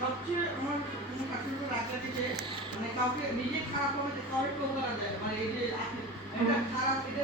সবচেয়ে আমার কাছে রাখা যে মানে কাউকে নিজে খারাপ হবে যে কাউকে বলা যায় মানে এই যে আপনি এটা খারাপ এটা